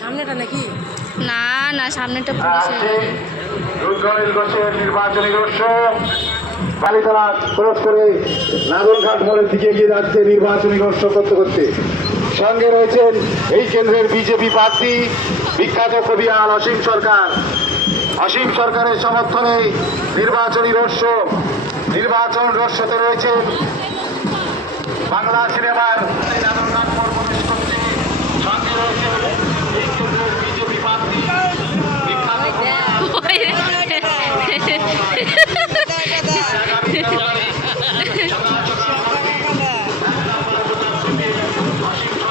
সামনেটা নাকি? না না সামনেটা পুলিশের। আছে রুদ্রনীল ঘোষের নির্বাচনী কালীতলা ক্রস করে নাগরঘাট মোড়ের দিকে এগিয়ে যাচ্ছে নির্বাচনী রস্য করতে করতে। সঙ্গে রয়েছেন এই কেন্দ্রের বিজেপি প্রার্থী বিখ্যাত কবিয়াল অসীম সরকার। অসীম সরকারের সমর্থনে নির্বাচনী রস্য নির্বাচন রস্যতে রয়েছে বাংলা সিনেমার Washington.